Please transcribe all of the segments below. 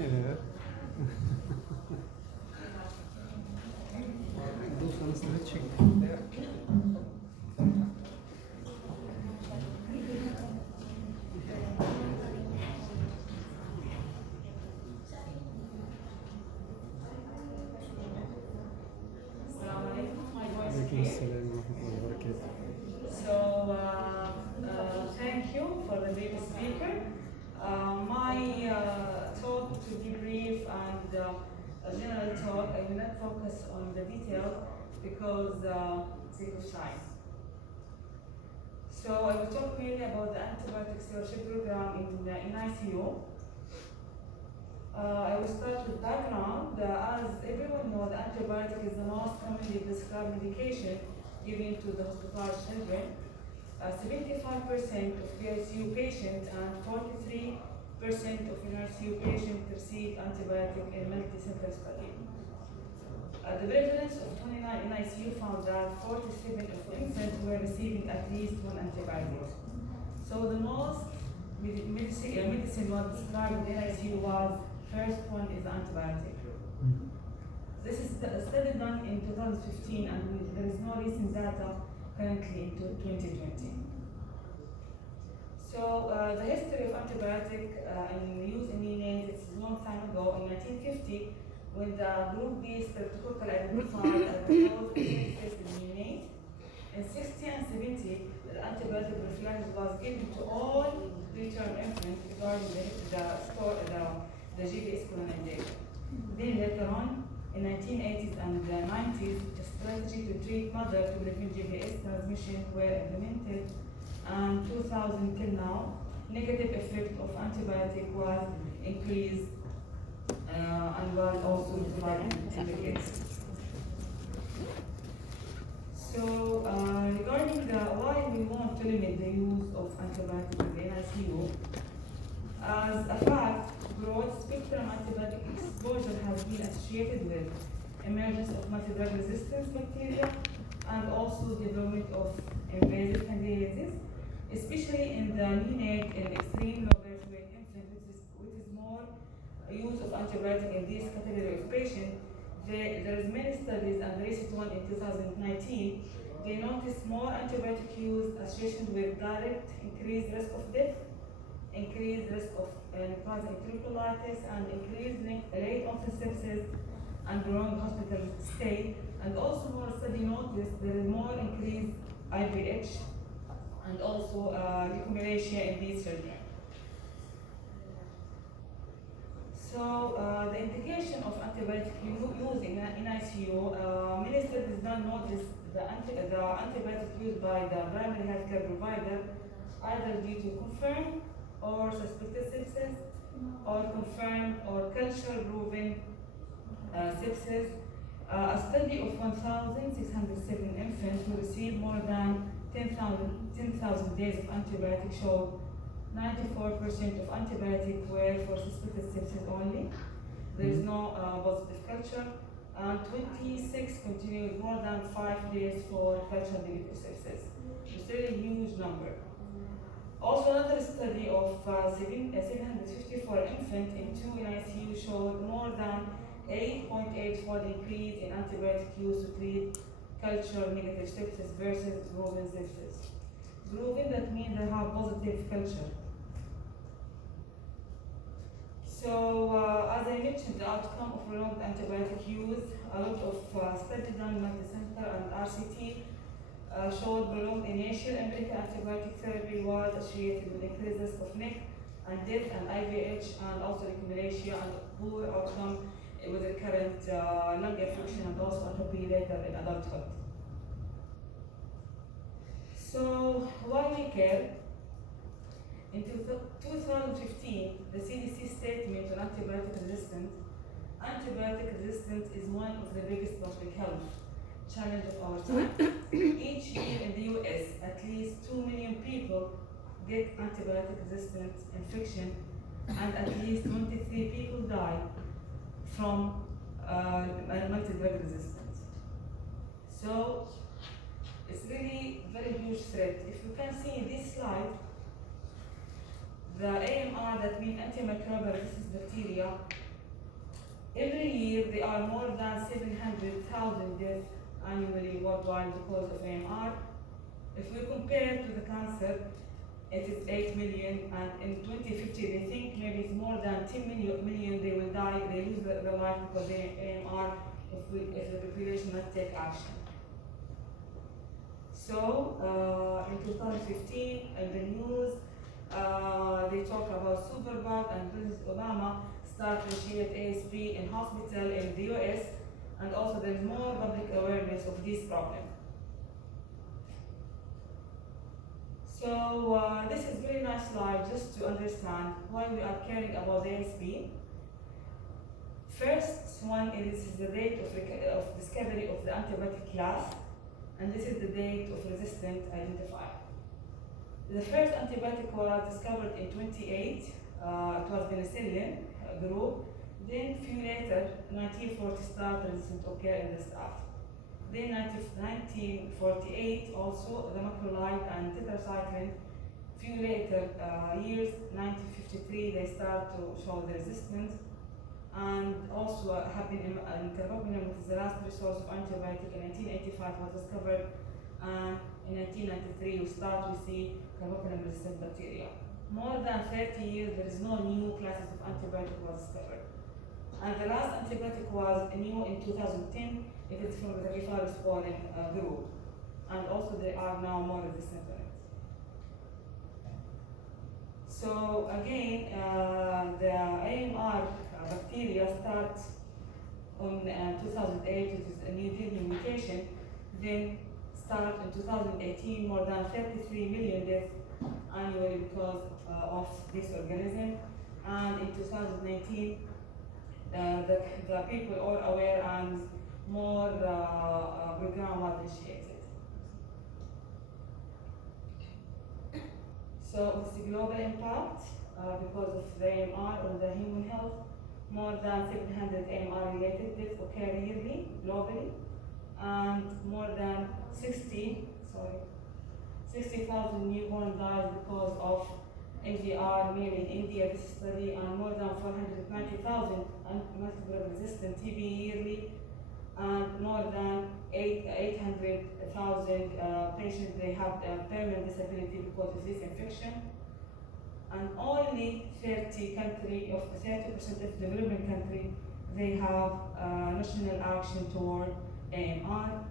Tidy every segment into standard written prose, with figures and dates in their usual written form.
Evet. Bulsanız da çektim. Thank you for the previous speaker. My talk to be brief and a general talk. I will not focus on the detail because sake of time. So I will talk mainly about the antibiotic stewardship program in ICU. I will start with background. As everyone knows, the antibiotic is the most commonly prescribed medication given to the hospitalized children. 75% of PICU patients and 43% of NICU patients receive antibiotic in multi-center study. The prevalence of 29 in ICU found that 47 of infants were receiving at least one antibiotic. So the most medicine was prescribed in ICU was first one is antibiotic. This is a study done in 2015 and there is no recent data currently in 2020. So the history of antibiotic and use in neonates, it's a long time ago, in 1950, when the group B streptococcal identified as the cause of sepsis in neonates. In 60 and 70, the antibiotic prophylaxis was given to all preterm infants regarding the GBS colonization. Then later on, in 1980s and 90s, a strategy to treat mothers to prevent GBS transmission were implemented. And 2000 till now, negative effect of antibiotic was increased and was also utilized in the kids. So regarding why we want to limit the use of antibiotics in the NICU, as a fact, broad spectrum antibiotic exposure has been associated with emergence of multi-drug resistance bacteria and also development of invasive candidiasis, especially in the neonate and extreme low birth weight infant, which is more use of antibiotic in this category of patient. There is many studies, and the recent one in 2019, they noticed more antibiotic use associated with direct increased risk of death, increased risk of necrotic enterocolitis, and increased late onset sepsis and prolonged hospital stay. And also more study noticed there is more increased IVH and also leukomalacia in these children. So the indication of antibiotic use in ICU, many studies done notice the antibiotic used by the primary healthcare provider either due to confirmed or suspected sepsis, or confirmed or culture-proven sepsis. A study of 1,607 infants who received more than 10,000 days of antibiotic showed 94% of antibiotics were for suspected sepsis only. There is no positive culture, and 26 continued more than 5 days for culture-negative sepsis. It's a really huge number. Also, another study of 754 infants in 2 NICU showed more than 8.8-fold increase in antibiotic use to treat culture-negative sepsis versus proven sepsis. Proven, that means they have positive culture. So, as I mentioned, the outcome of prolonged antibiotic use, a lot of studies done multi-center and RCT showed prolonged initial empirical antibiotic therapy was associated with increased risk of neck and death and IVH and also leukomalacia and poor outcome with recurrent lung infection and also atopy later in adulthood. So why we care? In 2015, the CDC statement on antibiotic resistance is one of the biggest public health challenge of our time. Each year in the US, at least 2 million people get antibiotic resistant infection, and at least 23 people die from multi-drug resistance. So it's really very huge threat. If you can see in this slide, the AMR, that means antimicrobial resistance bacteria, Every year, there are more than 700,000 deaths annually worldwide because of AMR. If we compare to the cancer, it is 8 million, and in 2050, they think maybe it's more than 10 million they will die, they lose their life because of AMR if the population not take action. So, in 2015, in the news, they talk about superbug, and President Obama started to initiate ASP in hospital in the US, and also there's more public awareness of this problem. So this is very nice slide just to understand why we are caring about the ASP. First one is the date of discovery of the antibiotic class, and this is the date of resistant identified. The first antibiotic was discovered in 28, it was penicillin group. Then a few later, 1940 start resistant occur in the start. Then 1948 also the macrolide and tetracycline. Few later years, 1953 they start to show the resistance, and also happened in carbapenem, which is the last resource of antibiotic. In 1985 was discovered, and in 1993 we see carbapenem resistant bacteria. More than 30 years there is no new classes of antibiotic was discovered, and the last antibiotic was new in 2010. It is from the cephalosporin group, and also they are now more resistant to it. So again, the AMR bacteria start on 2008, which is a new gene mutation. Then start in 2018, more than 33 million deaths annually because of this organism. And in 2019, the people are aware, and more program was initiated. So it's a global impact because of the AMR on the human health. More than 700 AMR related deaths occur yearly globally, and more than 60,000 newborn dies because of MDR, mainly in India, this study, and more than 490,000 multiple resistant TB yearly, and more than 800,000 patients, they have permanent disability because of this infection. And only 30% of developing country, they have national action toward AMR.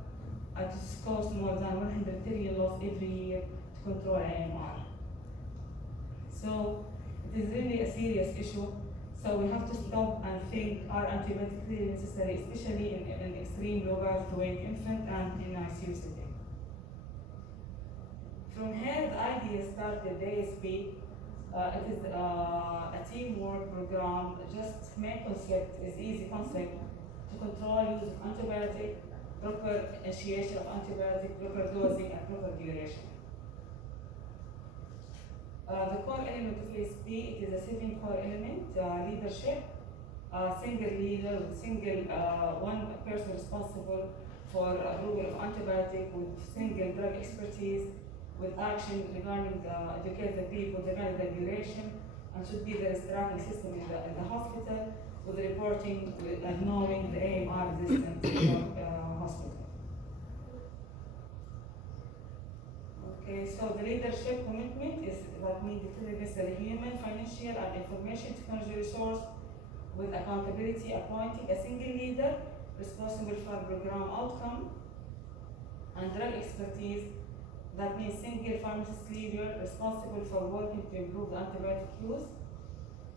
It costs more than 100 billion loss every year to control AMR. So it is really a serious issue. So we have to stop and think, are antibiotics really necessary, especially in extreme low birth weight infant and in ICU setting. From here, the idea started the ASP. It is a teamwork program. Just main concept is easy concept to control use of antibiotic, proper initiation of antibiotic, proper dosing, and proper duration. The core element of ASP, it is a 7 core element, leadership, single leader with one person responsible for approval of antibiotic, with single drug expertise, with action regarding educate the people regarding the duration, and should be the tracking system in the hospital, with reporting and knowing the AMR resistant hospital. Okay, so the leadership commitment is that means the human, financial, and information technology resource with accountability, appointing a single leader responsible for program outcome, and drug expertise. That means single pharmacist leader responsible for working to improve the antibiotic use,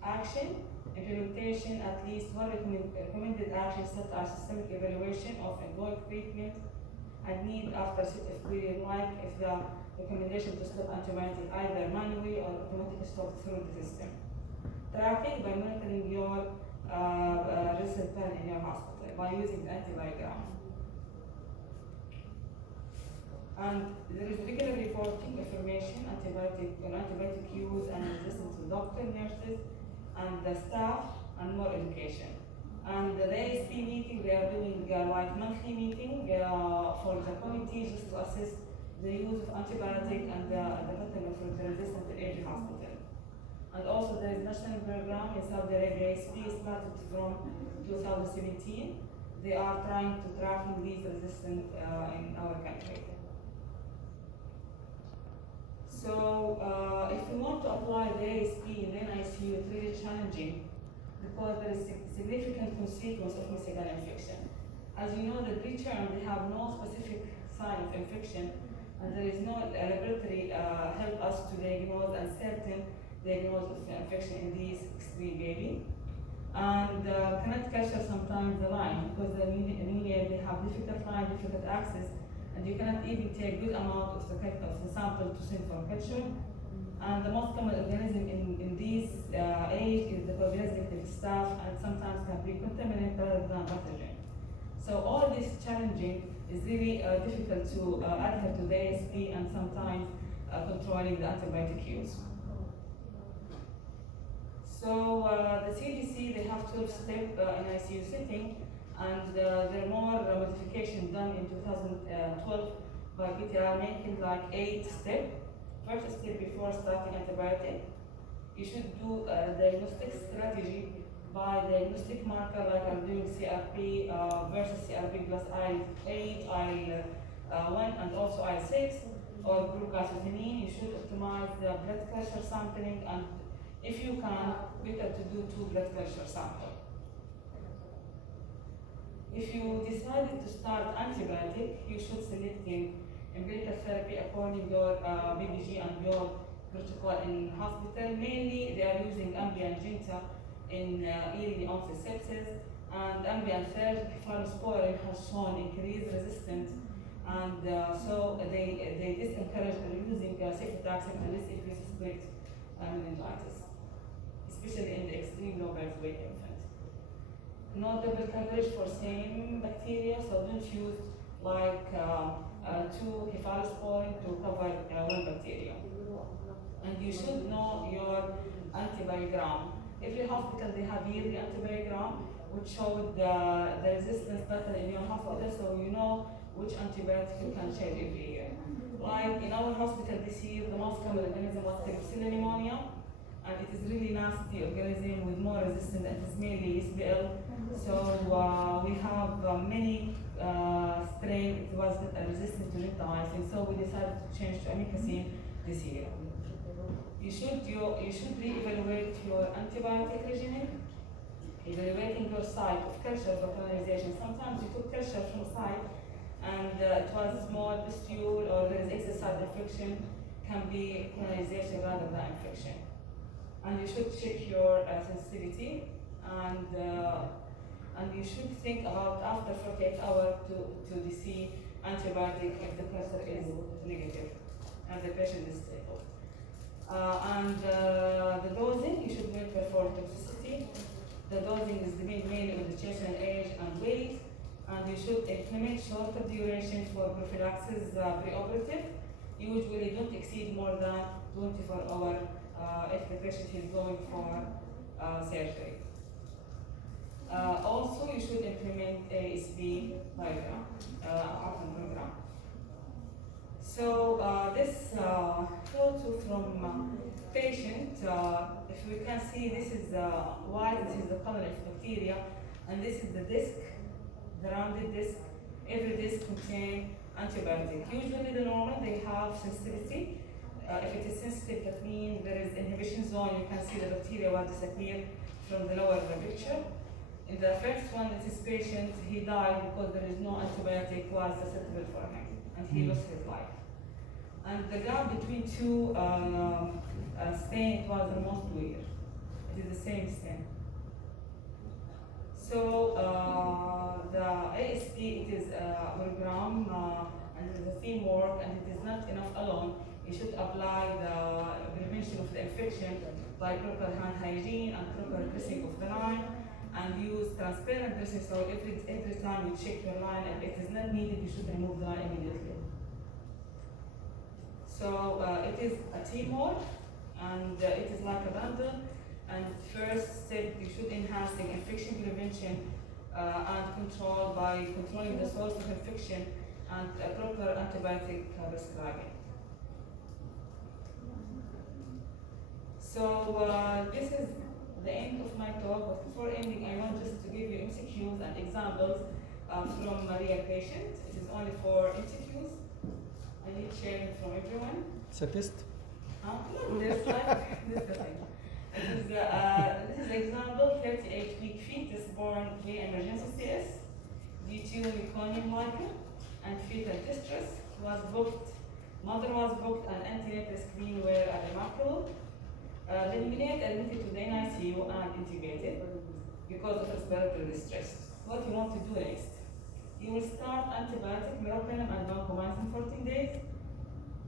action, implementation, at least one recommended action such as systemic evaluation of ongoing treatment, and need after set of period, like if the recommendation to stop antibiotic either manually or automatically stopped through the system. Tracking by monitoring your resistant plan in your hospital by using the antibiogram. And there is regular reporting information, antibiotic use and resistance to doctor, nurses, and the staff, and more education. And the ASP meeting, they are doing like monthly meeting for the committee just to assess the use of antibiotic and the pattern of the resistance in every hospital. And also there is national program in Saudi Arabia. ASP started from 2017, they are trying to track these resistance in our country. So if we want to apply the ASP in NICU, it's really challenging because there is significant consequence of miscellaneous infection. As you know, the preterm, they have no specific sign of infection, and there is no laboratory help us to diagnose and certain diagnose of infection in these extreme baby. And cannot culture sometimes the line because the anemia, they have difficult line, difficult access, and you cannot even take good amount of the sample to send for culture. And the most common organism in these age is the parasitic staph, and sometimes can be contaminated rather than pathogen. So all this challenging is really difficult to adhere to the ASP and sometimes controlling the antibiotic use. So the CDC, they have 12 steps in ICU setting, and there are more modifications done in 2012 by PTR, making like 8 steps. First step before starting antibiotic, you should do a diagnostic strategy by diagnostic marker like I'm doing CRP versus CRP plus IL-8, IL-1, and also IL-6, or glucosamine. You should optimize the blood pressure sampling, and if you can, better to do 2 blood pressure samples. If you decided to start antibiotic, you should select empirical therapy according to your BBG and your protocol in hospital. Mainly, they are using Ambien Genta in early onset sepsis, and Ambien third cephalosporin has shown increased resistance, and so they discourage using cefotaxime unless if you suspect meningitis, especially in the extreme low birth weight infant. No double coverage for same bacteria, so don't use like 2 cephalosporin to cover 1 bacteria. And you should know your antibiogram. Every hospital, they have yearly antibiogram, which showed the resistance pattern in your hospital, so you know which antibiotic you can change every year. Like in our hospital this year, the most common organism was Klebsiella pneumonia, and it is really nasty organism with more resistance, and it is mainly SBL. So we have many strains. It was resistant to gentamicin, so we decided to change to amikacin this year. You should re-evaluate your antibiotic regimen, evaluating your site of culture for colonization. Sometimes you took culture from site and it was small pustule or there is excess site infection, can be colonization rather than infection. And you should check your sensitivity, and you should think about after 48 hours to receive antibiotic if the culture is negative and the patient is stable. The dosing, you should measure for toxicity. The dosing is dependent mainly on the patient age and weight, and you should implement shorter duration for prophylaxis preoperative. Usually don't exceed more than 24 hours if the patient is going for surgery. Also, you should implement ASP diagram, program. So this photo from patient, if we can see, this is white, this is the color of bacteria, and this is the disc, the rounded disc. Every disc contains antibiotic. Usually the normal, they have sensitivity. If it is sensitive, that means there is inhibition zone. You can see the bacteria will disappear from the lower picture. In the first one, this patient, he died because there is no antibiotic was acceptable for him, and he lost his life. And the gap between 2 stain, it was almost 2 years. It is the same stain. So the ASP, it is a program, and it is a teamwork, and it is not enough alone. You should apply the prevention of the infection by proper hand hygiene and proper dressing of the line, and use transparent dressing, so every time you check your line, and if it is not needed, you should remove the line immediately. So it is a teamwork, and it is like a bundle. And first step, you should enhance the infection prevention and control by controlling the source of infection and proper antibiotic prescribing. So this is the end of my talk, but before ending, I want just to give you examples from Maria patient. It is only for MCQs. I need sharing from everyone. It's a test. This the thing. This is example, 38-week fetus born pre-emergency CS due to meconium lichen and fetal distress was booked. Mother was booked and antenatal screen were remarkable. The neonate admitted to the NICU and intubated because of respiratory distress. What you want to do next? You will start antibiotic, meropenem and vancomycin 14 days,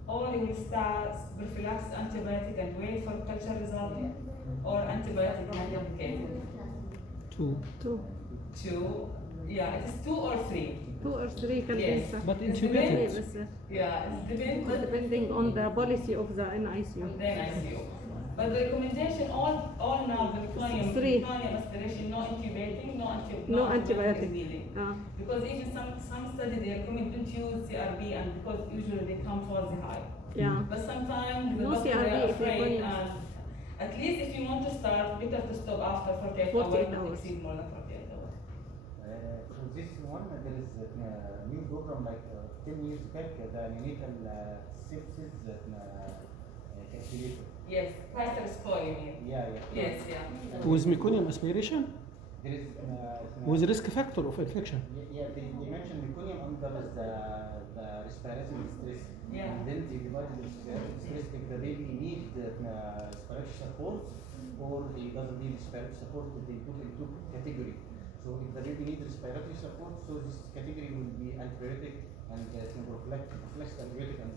or you will start prophylaxis antibiotic and wait for culture result, or antibiotic non-applicated. Two. Yeah, it is 2 or 3. 2 or 3 can Yes. be But It's intubated. depend- Yeah, it depends depending on the policy of the NICU. on the NICU. But the recommendation, all now, the meconium 3. aspiration, no intubating, No antibiotic. needed. Because even some studies they recommend don't use CRB, and because usually they come towards the high. Yeah. But sometimes the No doctor CRB are if they're afraid, going- and at least if you want to start, better to stop after 48 48 not hours. exceed more than 48 hours. So this one, there is a new program like 10 years back, the neonatal sepsis calculator. Yes, Kaiser score you mean? Yeah. Yes, yeah. With meconium aspiration, There is with risk factor of infection. they mentioned meconium under the respiratory stress. Yeah. And then they divided the respiratory stress if the baby needs respiratory support or he doesn't need respiratory support, they put in 2 categories. So if the baby needs respiratory support, so this category will be antibiotic and prophylaxis antibiotic and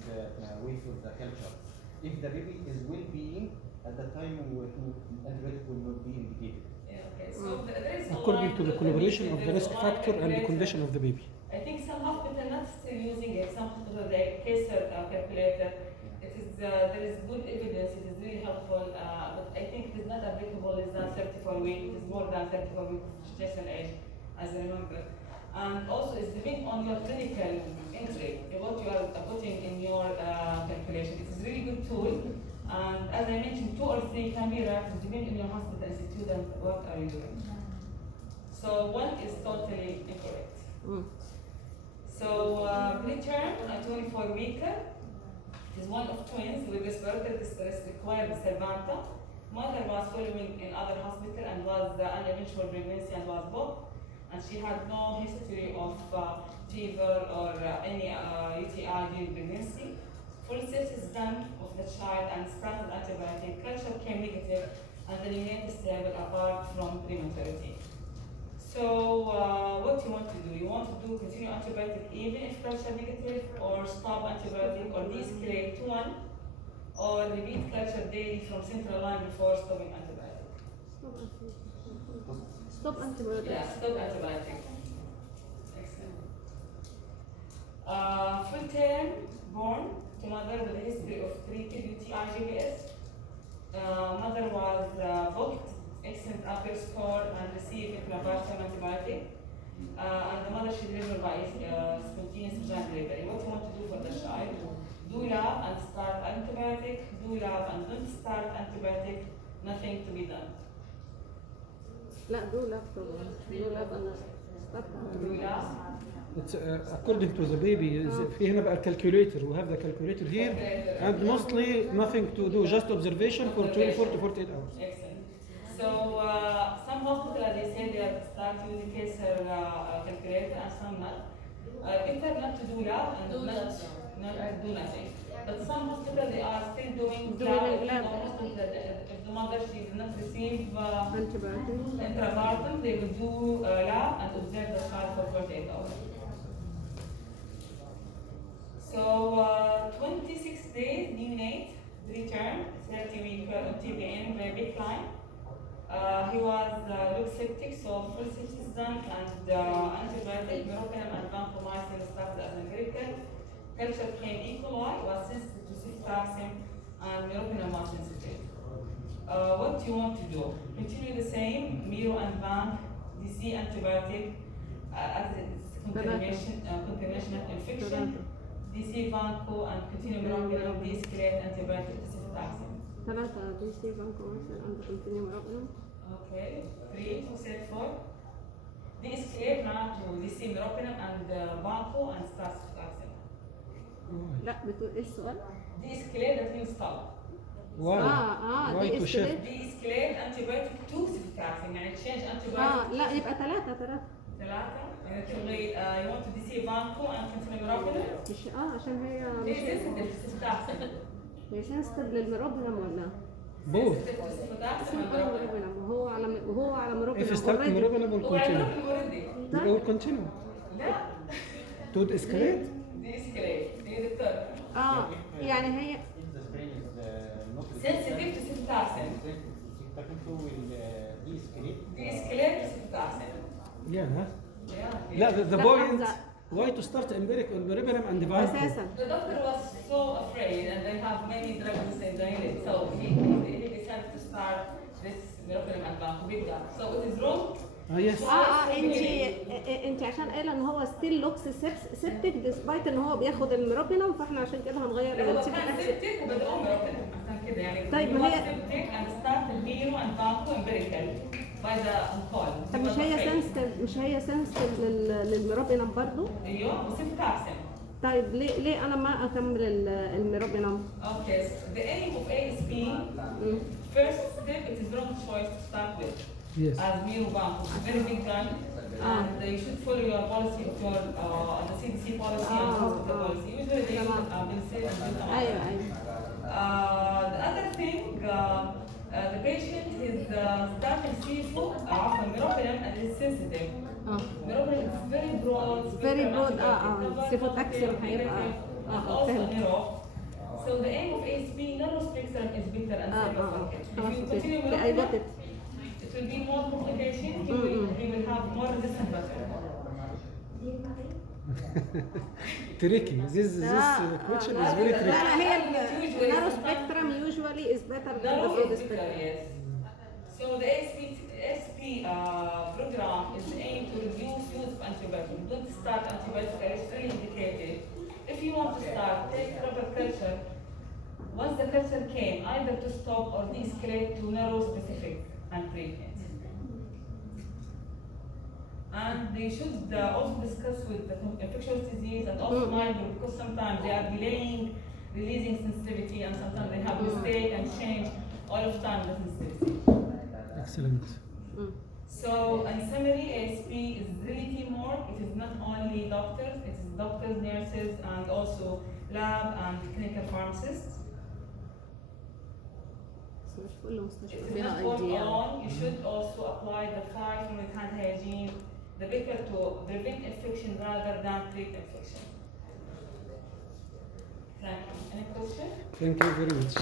wait for the culture. If the baby is well-being, at the time antibiotic will not be indicated. Yeah, okay. So there is a According lot to the that collaboration we of see, the there's risk a lot factor and the calculator. condition of the baby. I think some hospitals not still using it. Some hospitals they Kaiser calculator. It is there is good evidence. It is really helpful. But I think it is not applicable. It's not 34 weeks. It is more than 34 weeks gestation age, as I remember. And also it's depending on your clinical entry, what you are putting in your calculation. It is a really good tool. And as I mentioned, 2 or 3 can be right, depending on your hospital institute and what are you doing. So 1 is totally incorrect. So preterm at 24 weeks is one of twins with respiratory distress required Cervanta. Mother was following in other hospital and was an eventual pregnancy and was booked. And she had no history of fever or any UTI during pregnancy. Full sepsis done of the child and started antibiotic. Culture came negative and the neonate stable apart from prematurity. So what you want to do? You want to do continue antibiotic even if culture negative, or stop antibiotic, or de-escalate to 1, or repeat culture daily from central line before stopping antibiotic. Stop antibiotics. Yeah, stop antibiotic. Excellent. Full term born to mother with a history of treated UTI GBS. Mother was booked, excellent upper score, and received clavation antibiotic. And the mother she delivered by spontaneous vaginal delivery. What you want to do for the child? Do lab and start antibiotic. Do lab and don't start antibiotic. Nothing to be done. لا do lab طبعا. Do lab and stop Do antibiotics. lab. It's according to the baby. في هنا بقى calculator. We have the calculator here, and mostly nothing to do, just observation for 24 to 48 hours. Excellent. So some hospitals, as I said, they have started using Kaiser calculator and some not. Better not to do lab and not do nothing. But some hospitals they are still doing lab. If the mother she did not receive Antibiotics. intrapartum, they will do lab and observe the child for 48 hours. So 26 days neonate, return, 30-week TBN, very big line. He was look septic, so full sepsis done, and antibiotic, meropenem and vancomycin started as empirical. Culture came E. coli, was sensitive to ceftazine, and meropenem was sensitive. What do you want to do? Continue the same, mero and vanc, DC antibiotic, as it's contamination of infection, DC vanco, and continue meropenem, de-escalate antibiotic to ceftazine. 3 DC vancomycin and continue meropenem. Okay, 3 to set 4. De-escalate معناها see meropenem and banco and start cefotaxime. لا بتقول ايه السؤال؟ De-escalate that means stop. Why? Why دي to shift? De-escalate antibiotic to cefotaxime يعني change antibiotic. لا يبقى ثلاثة. ثلاثة يعني تلغي you want to DC banco and continue meropenem. مش عشان هي ليه sensitive to cefotaxime. هي سنسيتيف للميروبينم ولا؟ Both. sensitive to cefotaxime and على meropenem. ميروبينم وهو على ميروبينم. If you start meropenem will هو على continue. meropenem already. It will continue. لا. To escalate? De-escalate. هي دكتور. يعني هي If the strain is not sensitive to cefotaxime. cefotaxime will de-escalate. De-escalate to cefotaxime. Yeah. Yeah. لا, the لا، point. لحظة. Why to start empiric on meropenem and banco? اساسا The doctor was so afraid, and they have many drugs in the unit, so he decided to start this meropenem and banco big gap. So it is wrong. Yes. انت عشان قايله ان هو ستيل لوكس سيبتك ديسبايت ان هو بياخد الميروبينم، فاحنا عشان كده هنغير هو كان السيبتك. سيبتك وبدأوا meropenem عشان كده يعني. طيب، ما هو هي- سيبتك and start الميرو and banco empirical by the on-call. طب مش هي سنسيتيف للميروبينم برضو؟ ايوه وسيبتاكسين. طيب ليه انا ما اكمل الميروبينم؟ Okay, so the aim of ASP, first step, it is wrong choice to start with. Yes. As Miro Bank, it's a very big gun, and you should follow your policy of your the CDC policy and hospital policy. Usually they use penicillin and this. ايوه. The other thing, the patient is starting CFO, meropenem, and is sensitive. Meropenem is very broad. Very broad, spectrum, cefotaxime هيبقى and also فهمت. neuro. So the aim of ASP, narrow spectrum is better and safer. If خلاص you اوكي. continue I got meropenem, it. it will be more complication. He will have more resistant bacteria. Tricky. This question is very لا tricky. هي النارو سبيكترم usually is better than the Narrow broad is better, spectrum. yes. So the ASP program is aimed to reduce use of antibiotics. Don't start antibiotics, it's really indicated. If you want to start, take rubber culture. Once the culture came, either to stop or de-escalate to narrow specific and treatment. And they should also discuss with the infectious disease and also mild, because sometimes they are delaying releasing sensitivity and sometimes they have mistake and change all of time the sensitivity. Excellent. So in summary, ASP is really teamwork. It is not only doctors, it is doctors, nurses, and also lab and clinical pharmacists. بس مش كل مستشفى It is فيها not work idea. alone. You should also apply the 5 minute hand hygiene, the better to prevent infection rather than treat infection. Thank you. Any question? Thank you very much.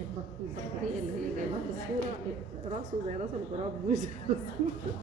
البطريق اللي هي جايباه في الصورة راسه زي راس الغراب مش